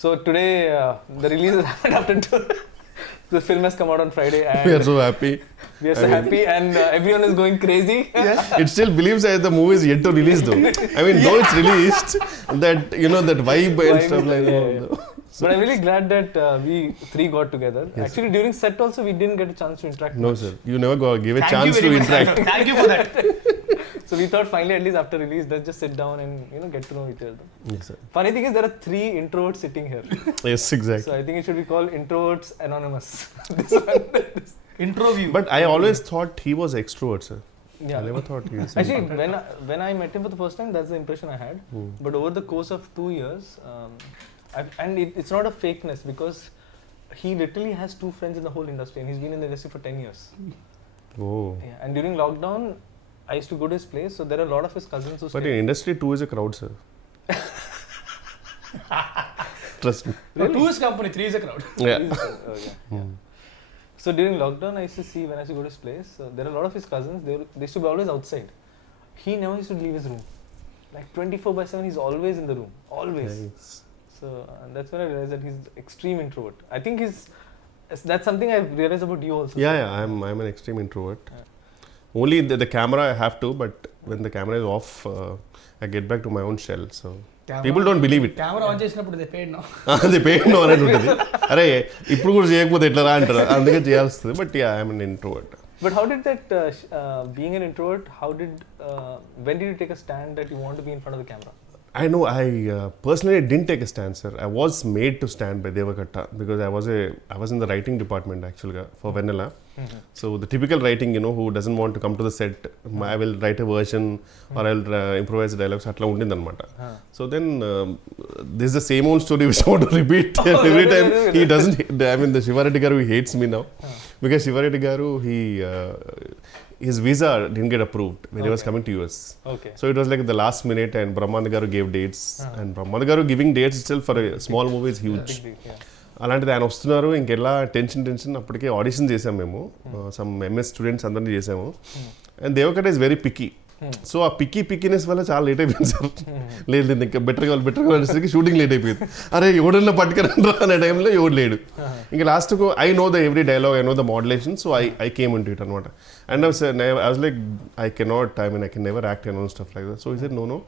So today the release has happened after the film has come out on Friday, and We are so happy. we are so happy, and everyone is going crazy. It still believes that the movie is yet to release though. I mean, though it's released, that that vibe and stuff like that. But I'm really glad that we three got together. Yes. Actually, during set also we didn't get a chance to interact. No, much. sir. You never gave a chance to interact. Thank you for that. So we thought finally, at least after release, let's just sit down and get to know each other. Yes, sir. Funny thing is, there are 3 introverts sitting here. Yes, exactly. So I think it should be called Introverts Anonymous. Intro view. But I always thought he was extrovert, sir. Yeah. I never thought he was. Actually, when I met him for the first time, that's the impression I had. But over the course of 2 years, it's not a fakeness, because he literally has 2 friends in the whole industry, and he's been in the industry for 10 years. Oh. Yeah, and during lockdown, I used to go to his place, so there are a lot of his cousins who But stay. in industry, 2 is a crowd, sir. Trust me. No, 2 is company, 3 is a crowd. Yeah. Yeah. So during lockdown, I used to see when I used to go to his place, there are a lot of his cousins, they used to be always outside. He never used to leave his room. Like 24/7, he's always in the room. Always. Nice. So that's when I realized that he's extreme introvert. I think that's something I've realized about you also. Yeah. I'm an extreme introvert. Only the camera I have to, but when the camera is off, I get back to my own shell. So people don't believe it. Camera on చేసినప్పుడు they paid now. అది pain అనేది ఉంటుంది. అరే ఇప్పుడు కూడా చేయకపోతే ఎట్లా రా అంటారు, అందుకే చేయాల్సి వస్తుంది. But yeah I'm an introvert. But how did that, being an introvert, when did you take a stand that you want to be in front of the camera? I know, I personally didn't take a stand, sir. I was made to stand by Devakatta because I was in the writing department actually for Vennela. So the typical writing, who doesn't want to come to the set, I will write a version or I'll improvise dialogues. Atla undindannamata. So then this is the same old story which I want to repeat every time. He doesn't. I mean, the Shivareddy garu, he hates me now because Shivareddy garu, his visa didn't get approved when he was coming to US. Okay. So it was like the last minute, and Brahmanand garu gave dates, and Brahmanand garu giving dates itself for a small movie is huge. అలాంటిది ఆయన వస్తున్నారు, ఇంకెలా tension అప్పటికే audition చేసాము మేము, some MS students అందరినీ చేసాము. And Devakatta is very picky. So ఆ పిక్కీనెస్ వల్ల చాలా లేట్ అయిపోయింది సార్. లేదు ఇంకా బెటర్ కావాలి అనేసరికి షూటింగ్ లేట్ అయిపోయింది. అరే ఎవడన్నా పట్టుకురండ్రా అనే టైంలో ఎవడు లేడు. ఇంకా లాస్ట్కు I know the every dialogue, I know the modulation, so I came in to it అనమాట. And I was like, I can never act and all stuff like that. So he said, no,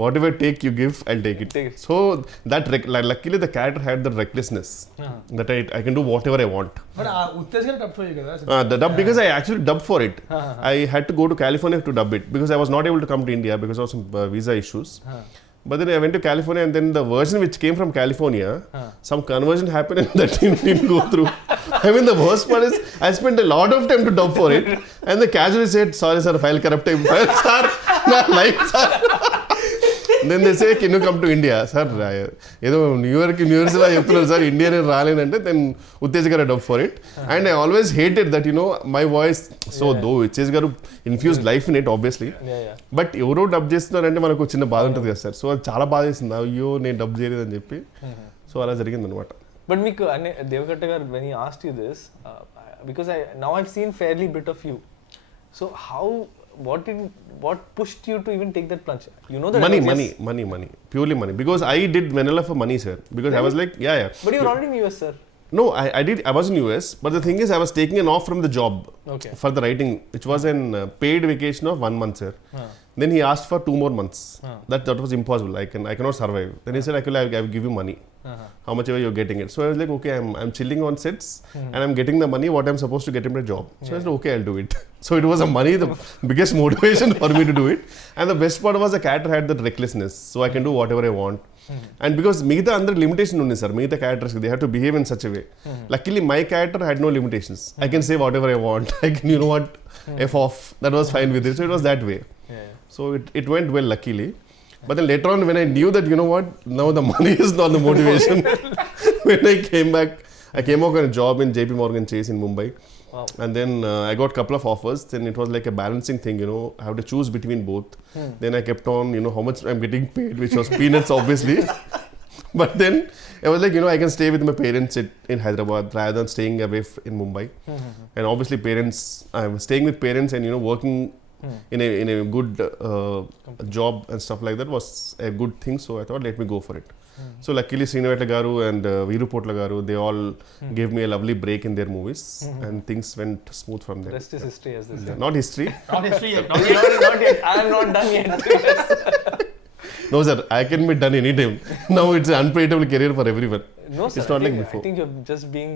whatever take you give, I'll take it. So that luckily the character had the recklessness that I can do whatever I want. But Uttesgar dubbed for you kada? The dub, because I actually dubbed for it. I had to go to California to dub it because I was not able to come to India because of some visa issues. But then I went to California, and then the version which came from California, some conversion happened and that didn't go through. I mean, the worst part is I spent a lot of time to dub for it, and the casually said, sorry sir, file corrupted. Sir, not like sir. Then they say, can you come to India? Sir, ఏదో new years లా చెప్తున్నారు sir, India నేను రాలేనంటే then Uttej garu dub for it. And I always hated that my voice. So though Uttej garu infuse life in it obviously, but ఎవరో dub చేస్తున్నారంటే మనకు చిన్న బాధ ఉంటుంది కదా సార్. సో అది చాలా బాధ చేసింది, అయ్యో నేను డబ్ చేయలేదని చెప్పి. సో అలా జరిగింది అనమాట. But మీకు దేవకట్ట గారు, when he asked you this, because now I've seen fairly bit of you. So what pushed you to even take that plunge? You know that money, purely money. Because I did Vennela for money, sir. Because really? I was like, yeah. But you were already in US, sir. No, I was in US, but the thing is, I was taking an off from the job for the writing, which was an paid vacation of 1 month, sir. Then he asked for 2 more months. That was impossible. I cannot survive. Then he said, I will give you money. How much ever you're getting it. So I was like, okay, I'm chilling on sets and I'm getting the money what I'm supposed to get in my job. So I said, okay, I'll do it. So it was the biggest motivation for me to do it. And the best part was the character had that recklessness. So I can do whatever I want. And because Meeta under limitation only, sir. Meeta characters, they have to behave in such a way. Luckily, my character had no limitations. I can say whatever I want. I can, F off. That was fine with it. So it was that way. So it went well, luckily. But then later on, when I knew that, now the money is not the motivation. When I came back, I came out on a job in JP Morgan Chase in Mumbai. Wow. And then I got a couple of offers. Then it was like a balancing thing, I have to choose between both. Then I kept on, how much I'm getting paid, which was peanuts, obviously. But then I was like, I can stay with my parents in Hyderabad rather than staying away in Mumbai. And obviously I was staying with parents and, working in a good job and stuff like that was a good thing. So I thought, let me go for it. So luckily Sriniveta garu and Veeru Potla garu, they all gave me a lovely break in their movies, and things went smooth from there. Rest is history, as they say. Not history. Not history yet. Not yet. I am not done yet. No sir, I can be done anytime. Now it's an unpredictable career for everyone. No, sir. It's not like before. I think you're just being.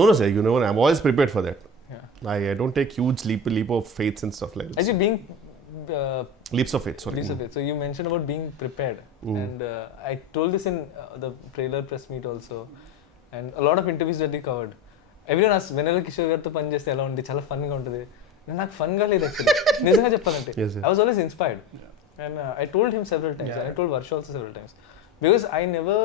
No sir, you know what? I'm always prepared for that. Yeah. I don't take huge leap of faith and stuff like that. Actually, being. Leaps of faith, sorry. Leaps of faith. So you mentioned about being prepared, and I told this in the trailer press meet also, and a lot of interviews that we covered. Everyone asks, Vennela Kishore గారితో పని చేస్తే ఎలా ఉంది, చాలా ఫన్గా ఉంటుంది. నాకు ఫన్గా లేదు actually, నిజంగా చెప్పాలంటే. I was always inspired, and I told him several times. I told Varsha also several times, because I never,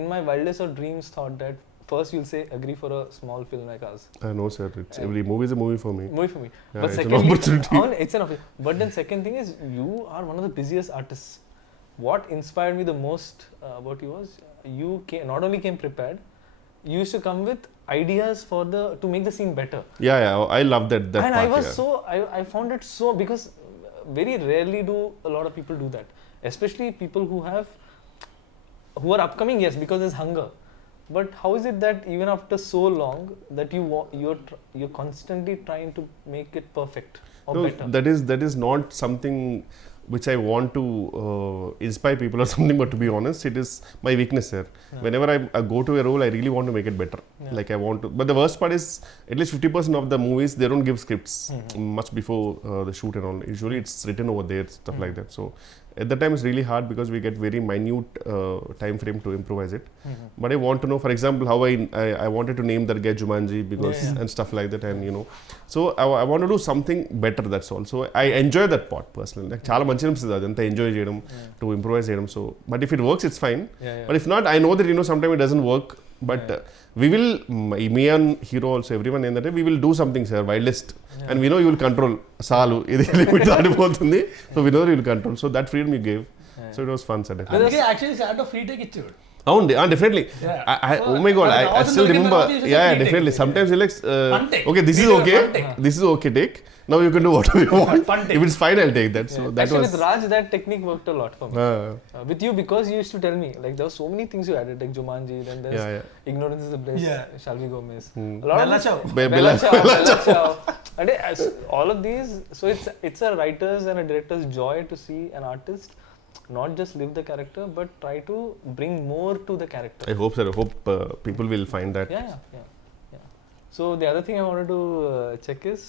in my wildest of dreams, thought that first you'll say agree for a small film like us. No sir, it's every movie is a movie for me. Movie for me. Yeah, But it's secondly, an opportunity. It's an opportunity. But then second thing is, you are one of the busiest artists. What inspired me the most about you was, you not only came prepared, you used to come with ideas for to make the scene better. Yeah, I love that and part. I was I found it so, because very rarely do a lot of people do that, especially people who are upcoming, yes, because there's hunger. But how is it that even after so long that you're constantly trying to make it perfect or better? That is not something which I want to inspire people or something, but to be honest, it is my weakness here. Yeah. Whenever I go to a role, I really want to make it better. Yeah. Like I want to, but the worst part is, at least 50% of the movies, they don't give scripts much before the shoot and all. Usually it's written over there, stuff like that. So at that time it's really hard, because we get very minute time frame to improvise it. But I want to know, for example, how I wanted to name that guy Jumanji, because and stuff like that, and you know, so I want to do something better, that's all. So I enjoy that part personally. Like chaala manchi anisthadi adantha enjoy cheyadam, to improvise cheyadam. So but if it works, it's fine. But if not, I know that, you know, sometimes it doesn't work, but we will, me and hero also, everyone in that, we will do something, sir, wildest, and we know you will control salu idi limit daadipotundi, so we know that you will control. So that freedom you gave, so it was fun, sir. అందుకే actually Santo free take ఇచ్చాడు. Definitely. Yeah. Oh my god, I still remember. Yeah, definitely. Sometimes you like, okay, this is okay. This is okay, take. Now you can do whatever you want. If it's fine, I'll take that. So that actually, was. with Raj, that technique worked a lot for me. With you, because you used to tell me, like, there were so many things you added, like Jumanji, then there's Ignorance is the Bliss, Shall We Go Miss. A lot Bella of Ciao. Bella Ciao. And all of these, so it's a writer's and a director's joy to see an artist not just live the character, but try to bring more to the character. I hope, sir. I hope people will find that. Yeah. So the other thing I wanted to check is,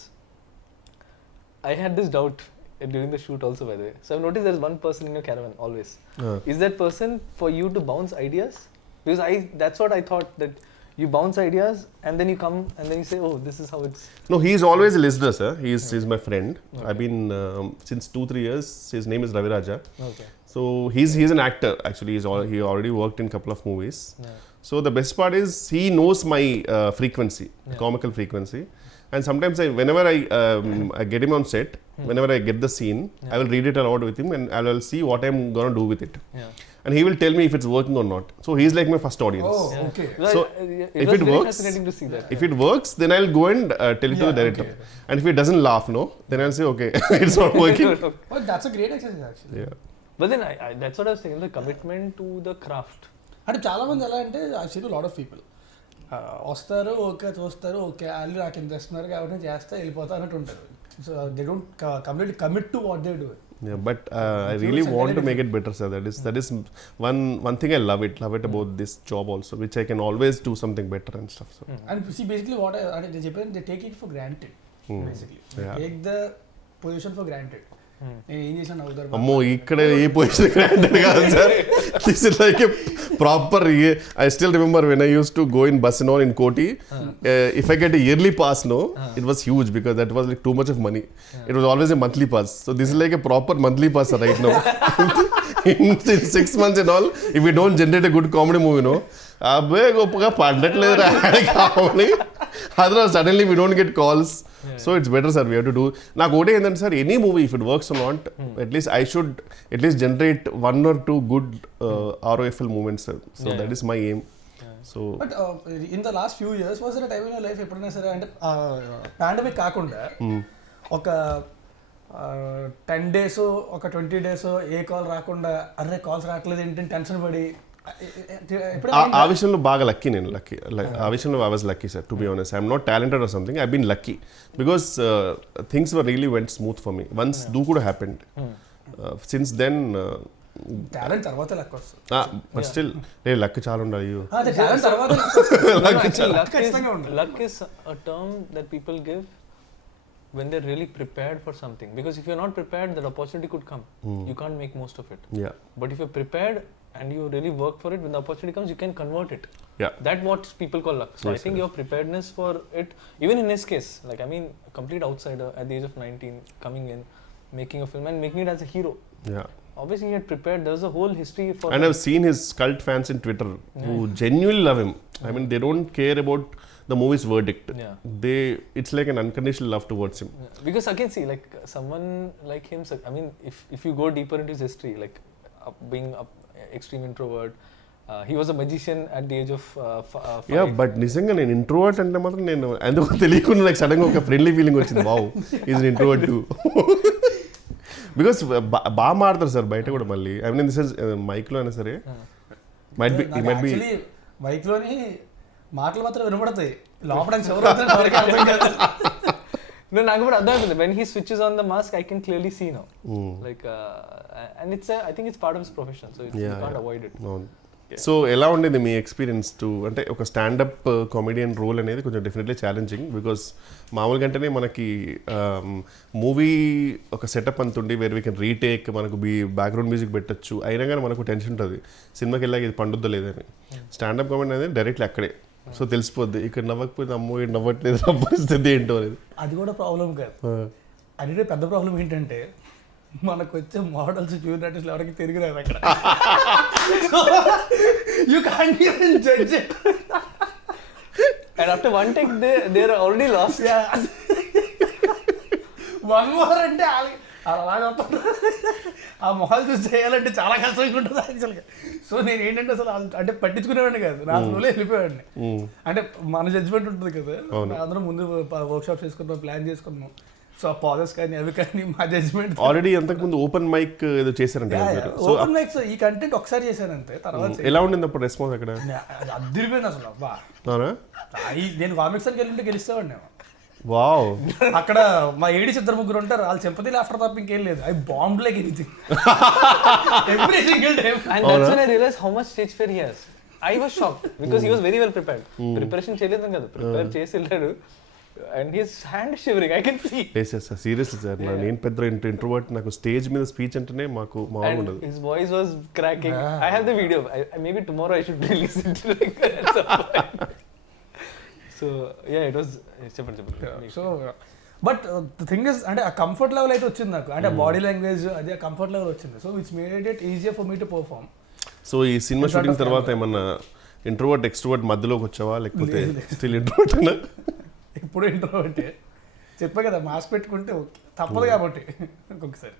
I had this doubt during the shoot also, by the way. So I've noticed there's one person in your caravan always. Is that person for you to bounce ideas? Because that's what I thought, that you bounce ideas and then you come and then you say, oh, this is how it's. No, he's always a listener, sir. He's my friend. Okay. I've been since 2-3 years. His name is Ravi Raja. Okay. So he's an actor actually. He already worked in a couple of movies. So the best part is, he knows my frequency, comical frequency. And sometimes whenever I get him on set, whenever I get the scene, I will read it aloud with him, and I will see what I'm gonna do with it. And he will tell me if it's working or not. So he's like my first audience. Oh, okay. So if it works, fascinating to see that. If it works, then I'll go and tell it to the director. Okay. And if he doesn't laugh, then I'll say, okay, it's not working. Well, that's a great exercise actually. Yeah. But then that's what I was saying, the commitment to the craft. అంటే చాలా మంది ఎలా అంటే, I seen lot of people వస్తారు, okay చూస్తారు, okay వాళ్ళు నాకు ఇంత ఇస్తున్నారు కాబట్టి చేస్తే వెళ్ళిపోతా అన్నట్టు ఉంటారు. So they don't completely commit to what they do. Yeah, but I really want to make it better, sir. That is one thing I love it about this job also, which I can always do something better and stuff. So. And see, basically what they చెప్పారు, they take it for granted. Basically, take the position for granted. నేను ఏం చేశాను అవుతారు. అమ్మో, ఇక్కడ ఏ position granted కాదు sir. This is like a proper. I still remember when I used to go in bus and all in Koti. If I get a yearly pass, it was huge, because that was like too much of money. It was always a monthly pass. So this is like a proper monthly pass right now. In 6 months and all, if we don't generate a good comedy movie, అబ్బే గొప్పగా పడట్లేదు కావాలి. Otherwise suddenly we don't get calls. So it's better, sir, we have to do. నాకు ఒకటే ఏంటంటే sir, any movie if it works or not, at least I should at least generate 1 or 2 good ROFL moments, sir. So that is my aim. So but in the last few years, was there a time in your life ఎప్పుడైనా సరే, అంటే pandemic కాకుండా ఒక 10 days ఒక 20 days ఏ call రాకుండా, అరే calls రావట్లేదు ఏంటంటే టెన్షన్ పడి ఆ విషయంలో బాగా లక్కీ నేను ఆ విషయంలో I was lucky sir to be honest I'm not talented or something I been lucky because things were really went smooth for me once కూడా హ్యాపెండ్ సిన్స్ దెన్ టాలెంట్ తర్వాత లక్ వస్తుంది బట్ స్టిల్ లక్ చాలా ఉండాలి talent తర్వాత luck is a term that people give when they're really prepared for something, because if you're not prepared, that opportunity could come. You can't make most of it. But if you're prepared and you really work for it, when the opportunity comes, you can convert it. That's what people call luck. So I think your preparedness for it, even in his case, like I mean, a complete outsider at the age of 19 coming in, making a film and making it as a hero. Obviously he had prepared. There was a whole history for and I've seen his cult fans in Twitter who genuinely love him. I mean, they don't care about the movie's verdict. It's like an unconditional love towards him. Because again, see, like someone like him, I mean, if you go deeper into his history, like being an extreme introvert, he was a magician at the age of 5. But నిజంగా నేను introvert అంటే మాత్రం నేను ఎందుకో తెలియకుండా నాకు సడన్గా ఒక ఫ్రెండ్లీ ఫీలింగ్ వచ్చింది. Wow, is an introvert two. Because బాగా మాడతారు సార్ బయట కూడా మళ్ళీ. ఐ మీన్ దిస్ ఇస్ మైక్లో అయినా సరే మైట్ బి మైక్లోని మాటలు మాత్రం వినపడతాయి, లోపల నాకు కూడా అర్థం అవుతుంది. When he switches on the mask, I can clearly see now. Like and I think it's part of his profession, so you can't avoid it. So ఎలా ఉండేది మీ ఎక్స్పీరియన్స్ టు అంటే ఒక స్టాండప్ కామెడియన్ రోల్ అనేది కొంచెం definitely challenging. Because మామూలుగా అంటేనే మనకి movie ఒక సెటప్ అంత ఉండి వేర్ వీ కెన్ రీటేక్, మనకు బ్యాక్గ్రౌండ్ మ్యూజిక్ పెట్టచ్చు, అయినా కానీ మనకు టెన్షన్ ఉంటుంది సినిమాకి వెళ్ళాక ఇది పండుద్దా లేదని. స్టాండప్ కామెడీ అనేది డైరెక్ట్లీ అక్కడే, సో తెలిసిపోద్ది ఇక్కడ నవ్వకపోతే అమ్మో నవ్వట్లేదు పరిస్థితి ఏంటో అనేది. అది కూడా ప్రాబ్లం కాదు. అది పెద్ద ప్రాబ్లం ఏంటంటే మనకు వచ్చే మోడల్స్ జూనియర్ ఆర్టిస్టులు ఎవరికి తిరిగి రాదు అక్కడ. You can't even judge it. And after one take they are already lost. One more అంటే అలాగే ఆ మొహాలు చూసి చేయాలంటే చాలా కష్టంగా ఉంటుంది యాక్చువల్గా. సో నేను ఏంటంటే అసలు అంటే పట్టించుకునేవాడిని కాదు, నా ఫ్లోలో వెళ్ళిపోయాడిని. అంటే మన జడ్జ్మెంట్ ఉంటుంది కదా, అందరం ముందు వర్క్షాప్ చేసుకున్నాం, ప్లాన్ చేసుకున్నాం. సో ఆ పాజెస్ కానీ అవి కానీ మా జడ్జ్మెంట్. ఆల్రెడీ అంతకుముందు ఓపెన్ మైక్ ఏదో చేశారంటే ఓపెన్ మైక్ ఈ కంటెంట్ ఒకసారి చేశాను అంతే. తర్వాత ఎలా ఉండింది అప్పుడు రెస్పాన్స్ అక్కడ? అదిరిపోయింది అసలు. అబ్బా, నేను కామిక్స్ అని వెళ్ళింటే గెలుస్తామండి. వావ్, అక్కడ మా ఏడీస్ 2-3 ఉంటారు, వాళ్ళు సింపతి లాఫ్టర్ తప్ప ఇంకేం లేదు. I bomb like anything every single time. And that's when I realized how much stage fear he has. I was shocked because he was very well prepared. Preparation చేయలేదు కదా, prepare చేసి వెళ్ళాడు. And his hand shivering, I can see. Yes, seriously sir, నేను పెద్ద introvert, నాకు stage మీద speech అంటేనే మాకు మామూలు ఉండదు. His voice was cracking. I have the video. Maybe tomorrow I should release it like at some point. So yeah, it was so but the thing is అంటే ఆ కంఫర్ట్ లెవెల్ అయితే వచ్చింది నాకు, అంటే బాడీ లాంగ్వేజ్ అదే comfort level వచ్చింది. So which made it easier for me to perform. So ఈ cinema shooting తర్వాత ఏమన్నా ఇంట్రోవర్ట్ ఎక్స్ట్రోవర్ట్ మధ్యలోకి వచ్చావా, లేకపోతే స్టిల్ ఇంట్రోవర్ట్ అన్నా? ఇప్పుడు ఇంట్రోవర్టే చెప్పా కదా, మాస్క్ పెట్టుకుంటే ఓకే తప్పదు కాబట్టి ఒక్కొక్కసారి.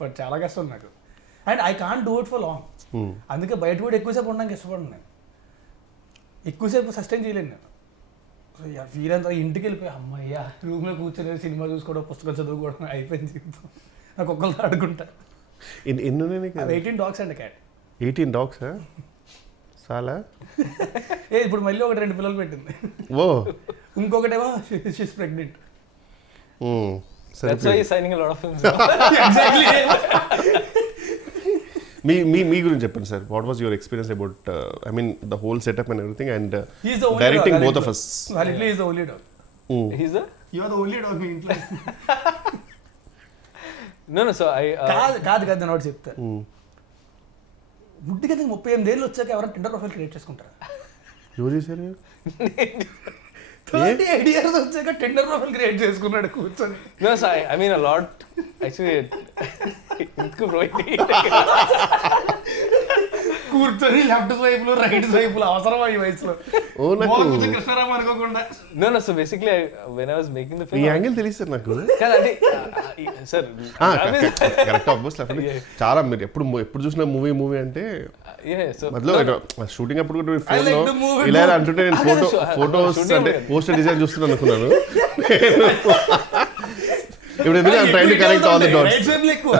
బట్ చాలా కష్టం నాకు, and I can't do it for long. అందుకే బయట కూడా ఎక్కువసేపు ఉండడానికి ఇష్టపడను నేను, ఎక్కువసేపు సస్టైన్ చేయలేను నేను. సో వీరంతా ఇంటికి వెళ్ళిపోయి అమ్మయ్య రూమ్లో కూర్చొని సినిమా చూసుకోవడం, పుస్తకం చదువుకోవడం అయిపోయింది జీవితం. నాకు ఒక్కరితో ఆడుకుంటా. 18 dogs అండ్ క్యాట్. 18 dogs చాలా. ఇప్పుడు మళ్ళీ 2 పిల్లలు పెట్టింది. ఓ, ఇంకొకటేమో she's pregnant. That's why he's signing a lot of films. Exactly. మీ గురించి చెప్పండి sir. What was your experience about I mean the whole setup and everything and directing both of us? Validly is the only dog. He's the? You are the only dog in ఇంట్లో. No, so I కాదు నేను ఒకటి చెప్తా. ముట్టిగా 38 ఏళ్ళు వచ్చాక ఎవరైనా Tinder profile create చేసుకుంటారా? ఎవరు చేశారు? 38 years వచ్చాక టిండర్ ప్రొఫైల్ క్రియేట్ చేసుకున్నాడు కూర్చొని. No, so I mean a lot actually. కూర్చొని లెఫ్ట్ స్వైపులు రైట్ స్వైపులు అవసరమా ఈ వయసులో? కృష్ణారామ అనుకోకుండా. No, so basically when I was making the film, ఈ యాంగిల్ తెలియదు సార్ నాకు. అంటే సార్ కరెక్ట్ ఆబ్వియస్లీ చాలా మీరు ఎప్పుడు చూసిన మూవీ అంటే మధ్యలో షూటింగ్ అప్పుడు కూడా ఫోన్ లో ఇలా అంటుంటే నేను ఫోటోస్ అంటే పోస్టర్ డిజైన్ చూస్తున్నాను అనుకున్నాను. ఇప్పుడు ఎందుకు I'm trying to connect all the dots. ఎక్కువ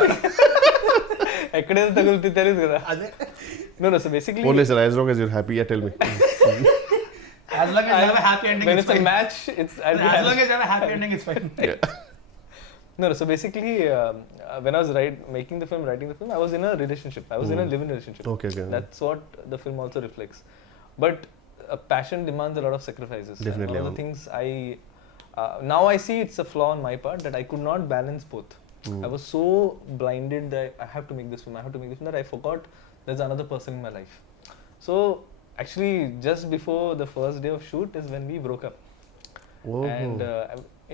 ఎక్కడైతే తగులుతుంది తెలియదు కదా. అదే No, so basically, Only sir, as long as you're happy, yeah, tell me. As long as you have a happy ending, when it's it's a fine. match, I'll be As happy. long as you have a happy ending, it's fine. No, so basically, when I was writing the film, I was in a relationship. I was in a live-in relationship. Okay. That's what the film also reflects. But passion demands a lot of sacrifices. Definitely. And one of the things now I see it's a flaw on my part that I could not balance both. I was so blinded that I have to make this film, that I forgot there's another person in my life. So actually, just before the first day of shoot is when we broke up. Oh. And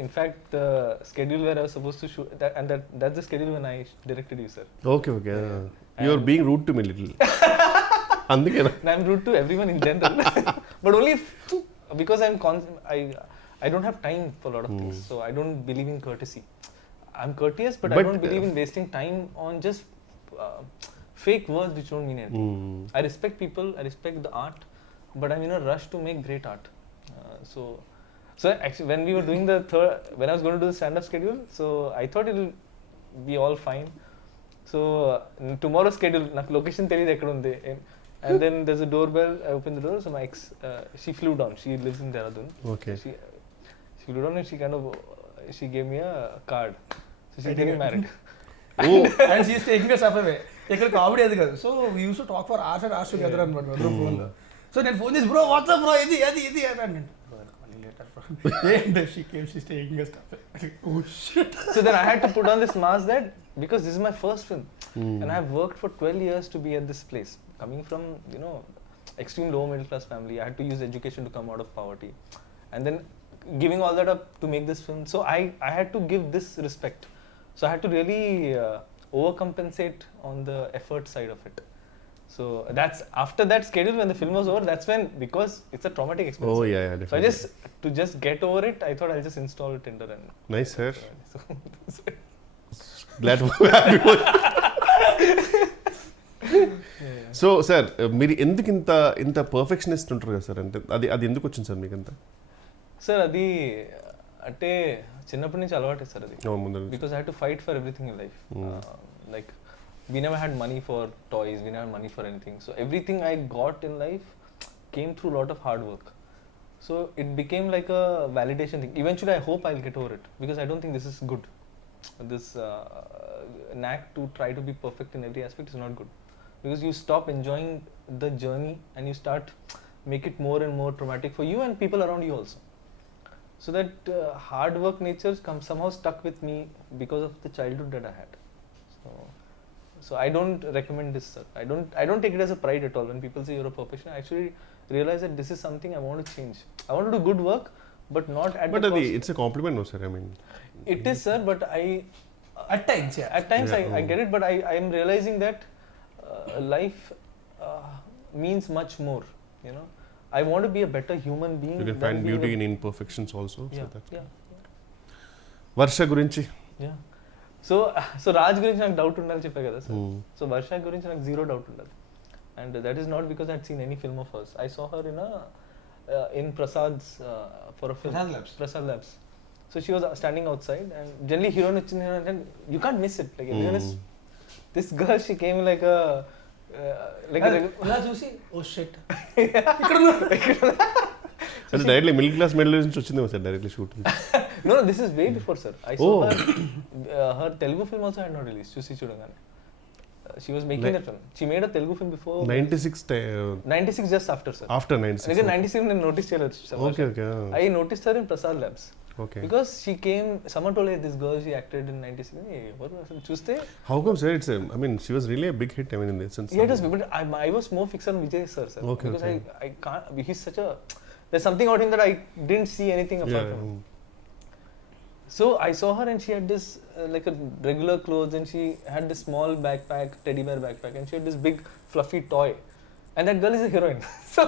in fact, the schedule where I was supposed to shoot, that's the schedule when I directed you, sir. Okay. You're being rude to me little. Andukena. And I'm rude to everyone in general, but only because I don't have time for a lot of things. So I don't believe in courtesy. I'm courteous, but I don't believe in wasting time on just fake words which don't mean anything. I respect people, I respect the art, but I'm in a rush to make great art. So actually, when we were doing when I was going to do the stand-up schedule, so I thought it'll be all fine. So tomorrow's schedule, నాకు location తెలియదు ఎక్కడ ఉంది. And then there's a doorbell. I opened the door. So my ex, she flew down. She lives in Dehradun. Okay. She flew down and she gave me a card. So she's getting married. And she's taking us up away. ఇక్కడ comedy అది కాదు. So we use to talk for hours and hours together అనమాట అందరూ ఫోన్లో. So నేను phone చేసి bro WhatsApp bro ఇది అని అన్నాను. And she came, she's taking us up. Oh shit. So then I had to put on this mask that because this is my first film and I have worked for 12 years to be at this place. Coming from, extreme low middle class family, I had to use education to come out of poverty. And then giving all that up to make this film. So I had to give this respect. So I had to really overcompensate on the effort side of it. So that's after that schedule when the film was over, that's when, because it's a traumatic experience. Oh yeah, definitely. So to just get over it, I thought I'll just install Tinder and Nice, sir. so Glad to have you. So sir మీరు ఎందుకు ఇంత perfectionist ఉంటారు కదా sir, అంటే అది ఎందుకు వచ్చింది sir మీకు అంత? సార్ అది అంటే చిన్నప్పటి నుంచి అలవాటే సార్ అది. Because I had to fight for everything in life. Like we never had money for toys, we never had money for anything. So everything I got in life came through a lot of hard work. So it became like a validation thing. Eventually I hope I'll get over it because I don't think this is good. This knack to try to be perfect in every aspect is not good. Because you stop enjoying the journey and you start make it more and more traumatic for you and people around you also. So that hard work nature somehow stuck with me because of the childhood that I had. So I don't recommend this, sir. I don't take it as a pride at all when people say you're a perfectionist. I actually realize that this is something I want to change. I want to do good work, but not at the cost. But it's a compliment, no sir. I mean, it is, sir. But at times, I get it. But I am realizing that life means much more. I want to be a better human being. You can find beauty in imperfections also. Yeah. Varsha gurinchi. Yeah. So Raj గురించి నాకు doubt ఉండాలి చెప్పా కదా sir. So Varsha గురించి నాకు zero doubt ఉండదు. And that is not because I had seen any film of hers. I saw her in Prasad's for a film. Prasad Labs. So she was standing outside and generally heroine వచ్చింది and you can't miss it. Like everyone is, this girl, she came like a ఇలా చూసి oh shit అంటే directly middle class medal నుంచి వచ్చిందేమో sir directly shoot. No, this is way before, sir. I saw her Telugu film also had not released. Chusi Chudangane. She was making that film. She made a Telugu film before 96 just after, sir. After 96. Again 96 నేను noticed her, sir. Okay. I noticed her in Prasad Labs. Okay. Because she came, someone told her this girl she acted in 96. What was it? Chuste? How come, sir? I mean, she was really a big hit. I mean, in the sense. Yeah, it was, but I was more fixed on Vijay sir. Okay. Because I can't. He's such a. There's something about him that I didn't see anything apart from him. So I saw her and she had this like a regular clothes and she had this small backpack, teddy bear backpack, and she had this big fluffy toy. And that girl is a heroine. So,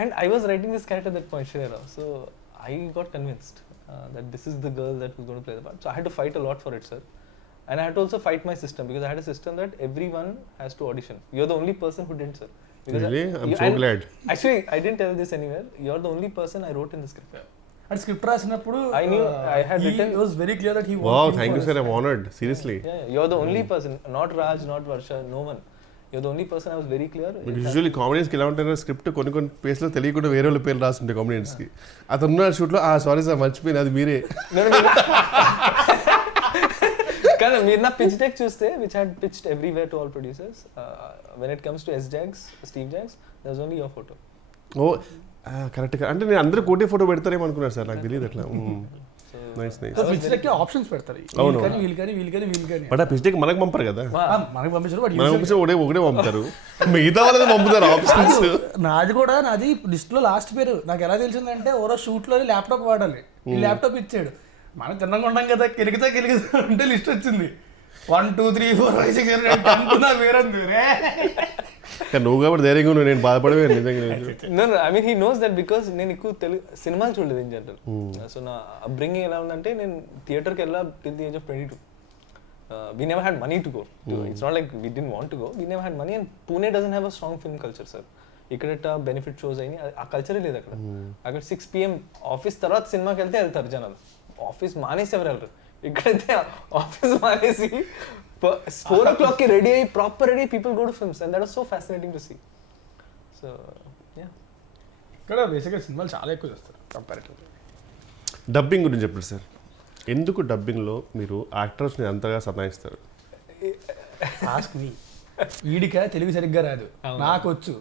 and I was writing this character at that point, Shreya. So I got convinced that this is the girl that was going to play the part. So I had to fight a lot for it, sir. And I had to also fight my system because I had a system that everyone has to audition. You're the only person who didn't, sir. Because really? I'm so glad. Actually, I didn't tell this anywhere. You're the only person I wrote in the script. And script రాసినప్పుడు I knew I had written. It was very clear that he Wow, thank you, sir. I'm honored. Seriously. Yeah, you're the only person. Not Raj, not Varsha, no one. you're the only person I was very clear. Usually కామెడియన్స్కి ఎలా ఉంటారో script కొన్ని ప్లేస్లో తెలియకుండా వేరే వాళ్ళ పేర్లు రాస్తుంటాయి కామెడియన్స్కి. అతను ఉన్న షూట్లో సారీ సార్ మర్చిపోయింది అది మీరే. కానీ మీరు నా పిచ్ డెక్ చూస్తే which had pitched everywhere to all producers, when it comes to Steve Jobs there was only your photo. Oh కరెక్ట్గా, అంటే నేను అందరూ కోటే ఫోటో పెడతారేమో అనుకున్నారు సార్, నాకు తెలియదు అట్లా. Nice nice. Pitch deck options పెడతారు, అవును. వీళ్ళు కానీ బట్ ఆ పిచ్ డెక్ మనకు పంపరు కదా, మనకి పంపించారు. మనం పంపించే ఒకటే పంపుతారు, మిగతా వాళ్ళది పంపుతారు ఆప్షన్స్. నాది లిస్ట్ లో లాస్ట్ పేరు నాకు ఎలా తెలిసిందంటే ఓరో షూట్ లో ల్యాప్టాప్ వాడాలి, ఈ ల్యాప్టాప్ ఇచ్చాడు. మనం తిన్నగా ఉంటాం కదా, కెలిగితే అంటే లిస్ట్ వచ్చింది 1 2 3 4 5 6 7 8 అనుకున్నా వేరంది. నువ్వు కాబట్టి ధైర్యంగా ఉన్నావు, నేను బాధపడవే నిజంగా. No, I mean he knows that because నేను ఎక్కువ తెలుగు సినిమాలు చూడలేదు ఇన్ జనరల్. సో నా అప్బ్రింగింగ్ ఎలా ఉందంటే నేను థియేటర్కి వెళ్ళా till the age of 22. We never had money to go. It's not like we didn't want to go. We never had money, and Pune doesn't have a strong film culture, sir. ఇక్కడ benefit shows అయినాయి, ఆ కల్చరే లేదు అక్కడ. అక్కడ 6 PM office తర్వాత సినిమాకి వెళ్తారు జనాలు, ఆఫీస్ మానేసి ఎవరు వెళ్ళరు. ఇక్కడైతే ఆఫీస్ మానేసి 4 o'clock రెడీ అయ్యి proper ready people go to films, and that was so fascinating to see. So yeah, ఇక్కడ బేసిక్గా సినిమాలు చాలా ఎక్కువ చేస్తారు కంపారిటివ్లీ. డబ్బింగ్ గురించి చెప్పండి సార్, ఎందుకు డబ్బింగ్లో మీరు యాక్టర్స్ని అంతగా సతాయిస్తారు? Ask me. వీడిక తెలుగు సరిగ్గా రాదు, నాకు వచ్చు,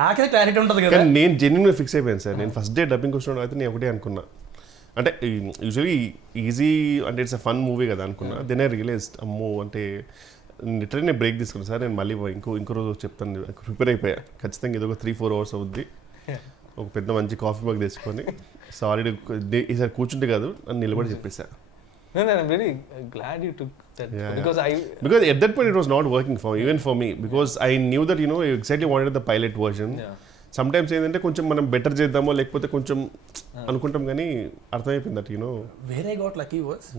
నాకే క్లారిటీ ఉంటుంది కదా. నేను జెన్యున్గా ఫిక్స్ అయిపోయాను సార్. నేను ఫస్ట్ డే డబ్బింగ్ వచ్చినప్పుడు అయితే నేను ఒకటే అనుకున్నా, అంటే యూజువలీ ఈజీ అంటే ఇట్స్ అ ఫన్ మూవీ కదా అనుకున్నా. దెన్ ఐ రియలైజ్డ్ అమ్మో, అంటే లిటరల్లీ నేను బ్రేక్ తీసుకున్నాను సార్. నేను మళ్ళీ ఇంకో రోజు చెప్తాను, ప్రిపేర్ అయిపోయా ఖచ్చితంగా. ఇది ఒక 3-4 hours అవుద్ది, ఒక పెద్ద మంచి కాఫీ మగ్ తీసుకొని సారీ ఈసారి కూర్చుంటే కాదు అని నిలబడి చెప్పేసా. No, I'm really glad you took that, because at that point it was not working even for me, because I knew that I exactly wanted the pilot version. Sometimes ఏంటంటే కొంచెం మనం better చేద్దామో లేకపోతే కొంచెం అనుకుంటాం, కానీ అర్థమైపోయింది దట్ వేరే got lucky was.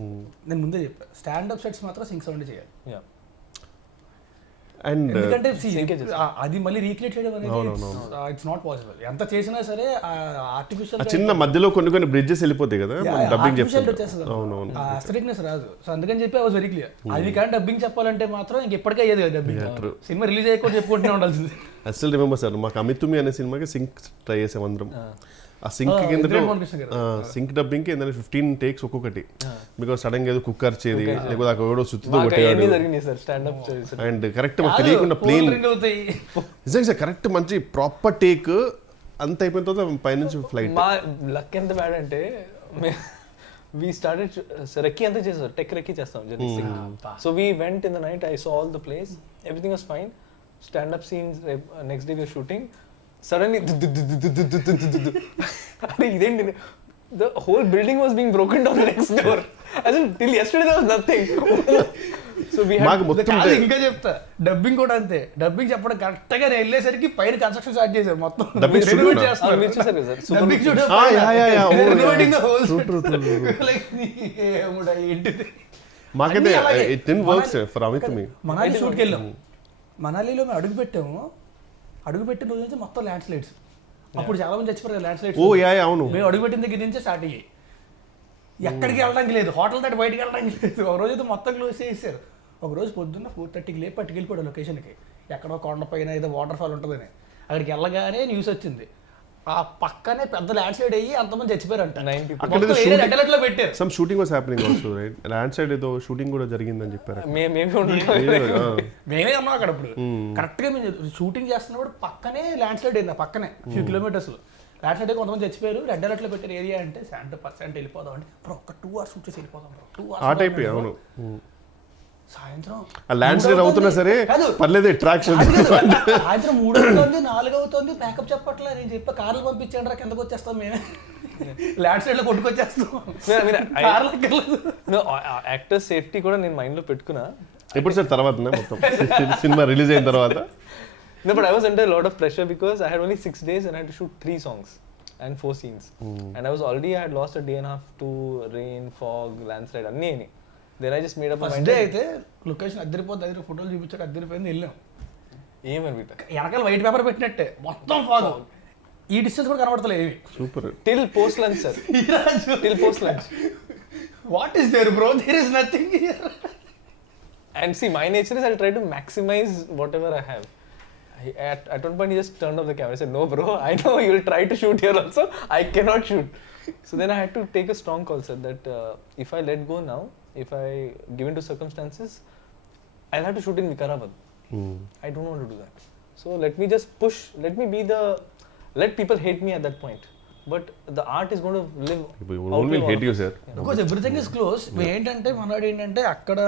నేను ముందే చెప్పా, స్టాండప్ సెట్స్ మాత్రం సింక్ సౌండ్ చేయాలి. అండ్ ఎందుకంటే అది మళ్ళీ రీక్రియేట్ చేయడం అనేది ఇట్స్ నాట్ పాసిబుల్. ఎంత చేసినా సరే ఆర్టిఫిషియల్ చిన్న మధ్యలో కొన్ని బ్రిడ్జెస్ వెళ్ళిపోతాయి కదా, డబ్బింగ్ చెప్తారు, అస్థెటిక్నెస్ రాదు. సో అందుకని చెప్పి ఐ వాస్ వెరీ క్లియర్, అది కానీ డబ్బింగ్ చెప్పాలంటే మాత్రం ఇంకెప్పటికే అయ్యేది కదా డబ్బింగ్. సినిమా రిలీజ్ అయ్యకుండా చెప్పుకుంటూనే ఉండాల్సింది. అసలు రిమెంబర్ సార్, మాకు అమితుమి అనే సినిమాకి సింక్ ట్రై చేసాం అందరం. ఆ సింక్ ఏంటంటే సింక్ డబ్బింగ్ కి 15 takes ఒక్కొక్కటి, బికాస్ సడన్ గా ఏదో కుక్కర్ చేది లేకపోతే అక్కడ ఎవడో సుత్తుతో కొట్టేవాడు. అండ్ కరెక్ట్ మాకు తెలియకుండా ప్లేన్ నిజంగా సార్ కరెక్ట్ మంచి ప్రాపర్ టేక్ అంత అయిపోయిన తర్వాత పైనుంచి ఫ్లైట్. మా లక్ ఎంత బ్యాడ్ అంటే we started రెక్కి అంతా చేసాం, టెక్ రెక్కి చేస్తాం journey. So we went in the night, I saw all the place, everything was fine. Stand up scenes, next day we were shooting, suddenly iదేంటి, the whole building was being broken down next door. As in till yesterday there was nothing. So we had ఇంకా చెప్తా, dubbing కూడా అంతే. Dubbing చెప్పడం correct గా వెళ్ళేసరికి పైన construction start చేశారు మొత్తం. మాకైతే it didn't work sir for Amithumi. Manali షూట్కి వెళ్ళాం, మనాలిలో మేము అడుగుపెట్టిన రోజు నుంచి మొత్తం ల్యాండ్ స్లైడ్స్. అప్పుడు చాలా మంది చచ్చిపోయారు ల్యాండ్ స్లైడ్స్. అవును, మేము అడుగుపెట్టిన దగ్గర నుంచే స్టార్ట్ అయ్యాయి. ఎక్కడికి వెళ్ళడానికి లేదు, హోటల్ దాటి బయటికి వెళ్ళడానికి లేదు. ఒక రోజు అయితే మొత్తం క్లోజ్ చేసేసారు. ఒక రోజు పొద్దున్న 4:30కి లేపి పట్టుకెళ్ళిపోయాడు లొకేషన్కి, ఎక్కడో కొండ పైన ఏదో వాటర్ ఫాల్ ఉంటుందని. అక్కడికి వెళ్ళగానే న్యూస్ వచ్చింది, ఆ పక్కనే పెద్ద ల్యాండ్ స్లైడ్ అయ్యి అంతమంది చచ్చిపోయారంట. పెట్టారు. Some shooting was happening also right, land slide ఏదో షూటింగ్ కూడా జరిగిందని చెప్పారు. మేమే ఉన్నాం అక్కడ. అప్పుడు కరెక్ట్ గా మేము షూటింగ్ చేస్తున్నప్పుడు పక్కనే ల్యాండ్ స్లైడ్ అయింది, పక్కనే ఫ్యూ కిలోమీటర్స్ ల్యాండ్ స్లైడ్. కొంతమంది చచ్చిపోయారు. రెడ్ అలర్ట్ లో పెట్టారు ఏరియా అంటే 70% వెళ్ళిపోదాం అంటే ఒక 2 hours షూట్ చేసి వెళ్ళిపోదాం. 2 hours ఆ టైప్. అవును, సాయంత్రం ల్యాండ్ స్లైడ్ అవుతున్నా సరే పర్లేదు అట్రాక్షన్. సాయంత్రం 3 అవుతుంది 4 అవుతుంది, ప్యాకప్ చెప్పట్లే. నేను చెప్పా కార్లు పంపించండి రా, కిందకు వచ్చేస్తాం మేమే, ల్యాండ్ స్లైడ్ లో కొట్టుకొచ్చేస్తాం. యాక్టర్ సేఫ్టీ కూడా నేను మైండ్ లో పెట్టుకున్నా. ఎప్పుడు సార్ తర్వాత మొత్తం సినిమా రిలీజ్ అయిన తర్వాత? No, but I was under a lot of pressure because I had only 6 days and I had to shoot 3 songs and 4 scenes. And I had lost a day and a half to rain, fog, landslide, anni. Then I just made up my mind. అయితే location అద్దరిపోతే దగ్గర ఫోటోలు చూపించాక అద్దరిపోయింది. వెళ్ళాం, ఏమని వెనకాల white paper పెట్టినట్టే మొత్తం fog, ఈ distance కూడా కనబడతలేదు ఏమి. Super. Till post lunch, sir. Till post lunch. What is there, bro? There is nothing here. And see, my nature is I'll try to maximize whatever I have. At one point, he just turned off the camera. I said, "No, bro. I know you'll try to shoot here also. I cannot shoot." So then I had to take a strong call, sir. That if I let go now, if I give in to circumstances, I'll have to shoot in Vikarabad. I don't want to do that. So let me just push. Let people hate me at that point. But the art is going to live. People will hate you, sir. Because everything is close. ఏంటంటే మనవాడు ఏంటంటే అక్కడ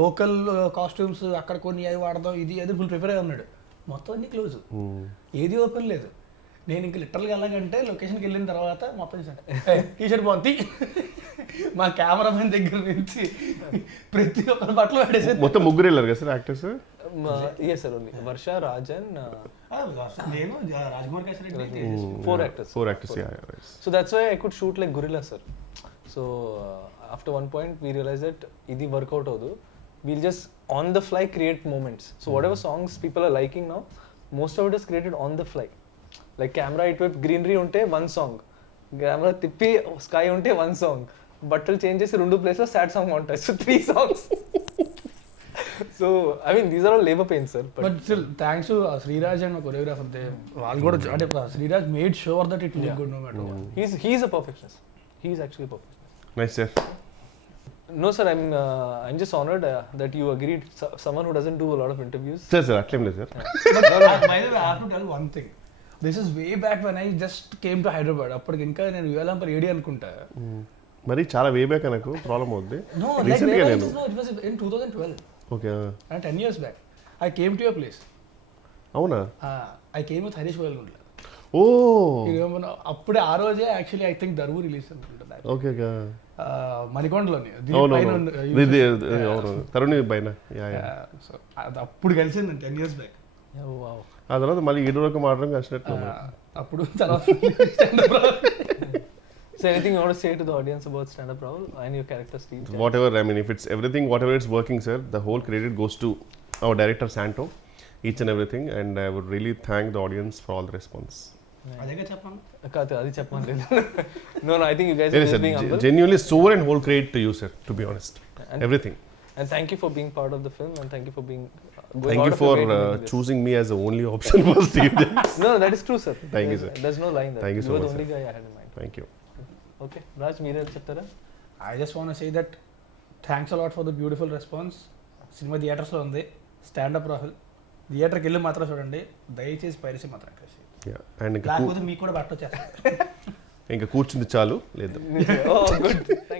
local costumes అక్కడ కొన్ని అవి వాడదాం ఇది అది ఫుల్ ప్రిపేర్ అయి ఉన్నాడు. మొత్తం అన్ని క్లోజ్, ఏది ఓపెన్ లేదు. నేను ఇంక లిటరల్గా వెళ్ళాలంటే లొకేషన్కి వెళ్ళిన తర్వాత మొత్తం టీ షర్ట్ బాగుంది. మా కెమెరామెన్ దగ్గర నుంచి ప్రతి ఒక్కరి బట్టలు పడేసి మొత్తం ముగ్గురు వెళ్ళారు కదా sir actors? Yes, sir. Only Varsha, Raj, and నేను Rajkumar kesari, four actors. Four actors, yeah, right. So that's why I could shoot like gorilla, sir. So after one point we realized that idi workout avadu. We'll just on the fly create moments. So whatever songs people are liking now, most of it is created on the fly. Like camera itwip greenery unte one song, camera tippi sky unte one song, buttle changes rendu place lo sad song montage, so 3 songs. So I mean these are all labor pains, sir. But still thanks to Sriraj and my choreographer, they వాళ్ళు కూడా అంటే Sriraj made sure that it look good no matter what. He's a perfectionist. He's actually a perfectionist. Nice, sir. No, sir. I'm just honored that you agreed. Someone who doesn't do a lot of interviews. Sir, అట్లేం లేదు sir. But by the way, I have to tell one thing. This is way back when I just came to Hyderabad. అప్పటికి ఇంకా నేను యువలంపర్ AD అనుకుంటా. మరి చాలా way back నాకు problem అవుద్ది. No, like it was in 2012. Okay. 10 years back. I came to your place. అవునా? I came with Harish Boyalgundla. Oh అప్పుడే ఆ రోజే actually I think Daruvu release అనుకుంటా. Okay okay. మణికొండలోని తరుణి పైన. సో అప్పుడు కలిసింది 10 years back. ఆ తర్వాత మళ్ళీ ఈడు వరకు మాట్లాడడం కలిసినట్టు. అప్పుడు తర్వాత So anything you want to say to the audience about Standup Rahul and your character Steve? Whatever, I mean, if it's everything, whatever it's working, sir, the whole credit goes to our director Santo, each and everything, and I would really thank the audience for all the response. అదేగా చెప్పాను. అది చెప్పమని. No, I think you guys are just being humble. Genuinely sober and whole credit to you, sir, to be honest. And everything. And thank you for being part of the film, and thank you for being thank you for choosing me as the only option for Steve. No, that is true, sir. Thank you, sir. There's no line there. Thank you so much. You were the only guy I had in mind. Thank you. Okay, Raj, మీరే చెప్తారా? I just want to say that thanks a lot for the beautiful response. Cinema థియేటర్స్లో ఉంది, stand up Rahul. థియేటర్కి వెళ్ళి మాత్రం చూడండి, దయచేసి piracy మాత్రం కలిసి. అండ్ లేకపోతే మీకు కూడా బట్ట వచ్చేస్తారు. ఇంకా కూర్చుంది చాలు లేదు. Oh, good. Thank you.